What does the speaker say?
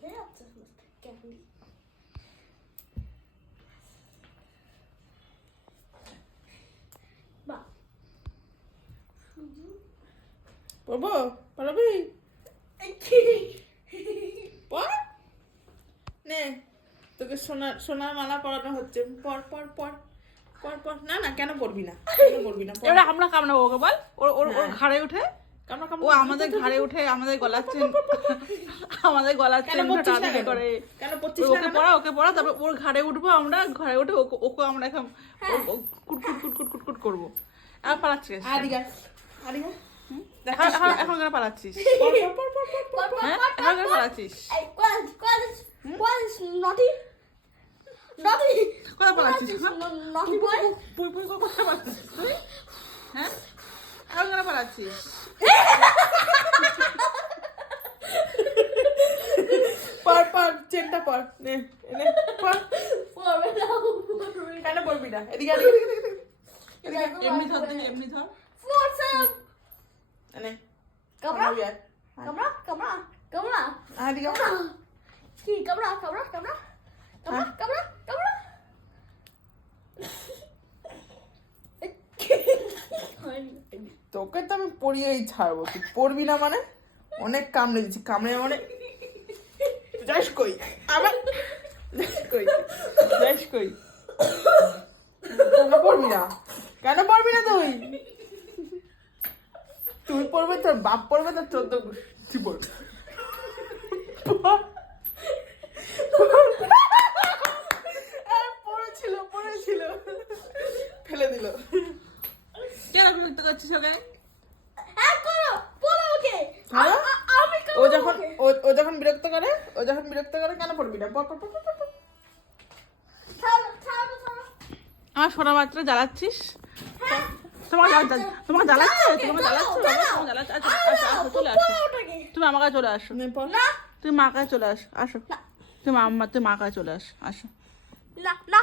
বোঝা যাচ্ছে ক্যান্ডি বাহ শুধু পড়ব পারবি পর নে তোকে সোনার সোনার মালা পরানো হচ্ছে। পর পর পর পর পর। না না কেন পড়বি না? কেন পড়বি না? পর। এবারে আমরা কামড়াবো ওকে বল। ওর ওর ওর হ্যাঁ। ঘাড়ে উঠে। ও আমাদের ঘাড়ে উঠে আমাদের গলার চেন আমাদের গলার কেন চেন পড়ছিস না করে ওকে পড়া ওকে পড়া তারপর ওর ঘাড়ে উঠবো আমরা ঘাড়ে উঠে ওকে ওকে আমরা এখন ও- ও কুট কুট কুট কুট কুট কুট করব আর আদিগা এখন কেন পালাচ্ছিস। হ্যাঁ এখন কেন পালাচ্ছিস? কোথায় পালাচ্ছিস হ্যাঁ? কোথায় পালাচ্ছিস তুই হ্যাঁ এখন কেন পালাচ্ছিস পর পর চেনটা পর নে নে পর পড়বে না, কেন না এদিকে এদিকে এদিকে, এমনি ধর দেখি এমনি ধর up? নে? Kamera? Kamera? কি? Kamera? Kamera? Kamera? Kamera? Kamera? তোকে তো আমি পড়িয়েই ছাড়বো তুই পড়বি না মানে অনেক কামড়ে দিচ্ছি কামড়ে মানে তুই যাস কই? আবার যাস কই? যাস কই? পড়বি না? কেন পড়বি না তুই? তুই পড়বে তোর বাপ পড়বে তোর চোদ্দ তুই পড়বে পড়েছিল পড়েছিল। ফেলে দিল। কেন বিরক্ত করছিস ওকে হ্যাঁ, করো, বলো ওকে। হ্যাঁ? আ- আ- আমি ও করব যখন ওকে। ও ও যখন বিরক্ত করে ও যখন বিরক্ত করে কেন পড়বি না। আমার সোনা বাচ্চা জ্বালাচ্ছিস? তোমার তোমার জ্বালাচ্ছে জ্বালাচ্ছে। জ্বালাচ্ছে আচ্ছা আচ্ছা চলে আসো। তুমি আমার কাছে চলে আসো। তুমি মা কাছে চলে আসো। আসো। তুমি আমার তুমি মা কাছে চলে আসো। আসো। না, না,